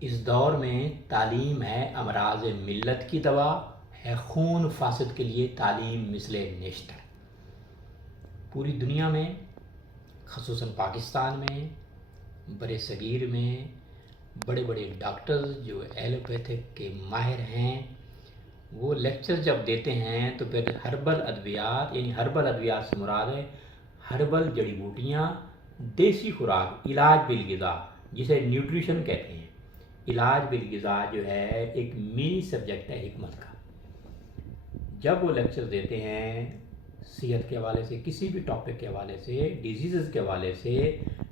اس دور میں تعلیم ہے امراض ملت کی دوا، ہے خون فاسد کے لیے تعلیم مثل نشتر۔ پوری دنیا میں خصوصاً پاکستان میں برے صغیر میں بڑے بڑے ڈاکٹرز جو ایلوپیتھک کے ماہر ہیں وہ لیکچر جب دیتے ہیں تو پھر ہربل ادویات، یعنی ہربل ادویات سے مراد ہے ہربل جڑی بوٹیاں، دیسی خوراک، علاج بالغذا جسے نیوٹریشن کہتے ہیں۔ علاج بالغذا جو ہے ایک منی سبجیکٹ ہے حکمت کا۔ جب وہ لیکچر دیتے ہیں صحت کے حوالے سے، کسی بھی ٹاپک کے حوالے سے، ڈیزیزز کے حوالے سے،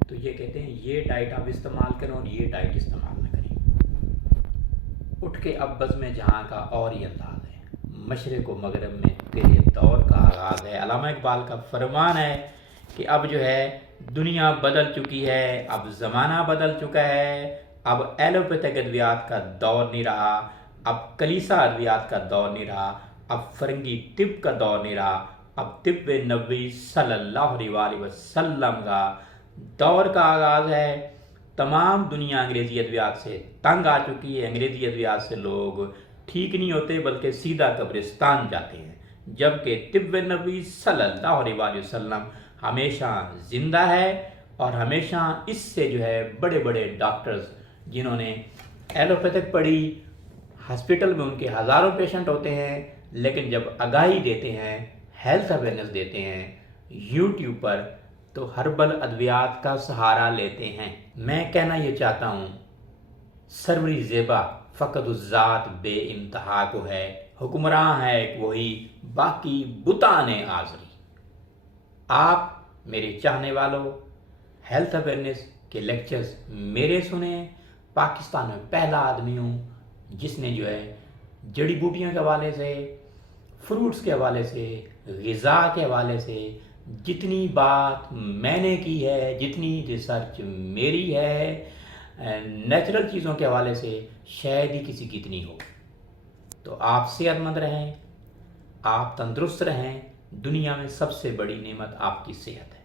تو یہ کہتے ہیں یہ ڈائٹ آپ استعمال کریں اور یہ ڈائٹ استعمال نہ کریں۔ اٹھ کے اب بزم جہاں کا اور ہی انداز ہے، مشرق و مغرب میں تیرے دور کا آغاز ہے۔ علامہ اقبال کا فرمان ہے کہ اب جو ہے دنیا بدل چکی ہے، اب زمانہ بدل چکا ہے، اب ایلوپیتھک ادویات کا دور نہیں رہا، اب کلیسا ادویات کا دور نہیں رہا، اب فرنگی طب کا دور نہیں رہا، اب طب نبوی صلی اللہ علیہ وسلم کا دور کا آغاز ہے۔ تمام دنیا انگریزی ادویات سے تنگ آ چکی ہے، انگریزی ادویات سے لوگ ٹھیک نہیں ہوتے بلکہ سیدھا قبرستان جاتے ہیں، جبکہ طب نبوی صلی اللہ علیہ وسلم ہمیشہ زندہ ہے، اور ہمیشہ اس سے جو ہے بڑے بڑے ڈاکٹرز جنہوں نے ایلوپیتھک پڑھی، ہاسپٹل میں ان کے ہزاروں پیشنٹ ہوتے ہیں، لیکن جب آگاہی دیتے ہیں، ہیلتھ اویئرنیس دیتے ہیں یوٹیوب پر، تو ہربل ادویات کا سہارا لیتے ہیں۔ میں کہنا یہ چاہتا ہوں، سروری زیبا فقط الذات بے انتہا کو ہے، حکمراں ہے ایک وہی باقی بتان آزری۔ آپ میرے چاہنے والوں ہیلتھ اویئرنیس کے لیکچرز میرے سنیں۔ پاکستان میں پہلا آدمی ہوں جس نے جو ہے جڑی بوٹیوں کے حوالے سے، فروٹس کے حوالے سے، غذا کے حوالے سے جتنی بات میں نے کی ہے، جتنی ریسرچ میری ہے نیچرل چیزوں کے حوالے سے، شاید ہی کسی کی اتنی ہو۔ تو آپ صحت مند رہیں، آپ تندرست رہیں، دنیا میں سب سے بڑی نعمت آپ کی صحت ہے۔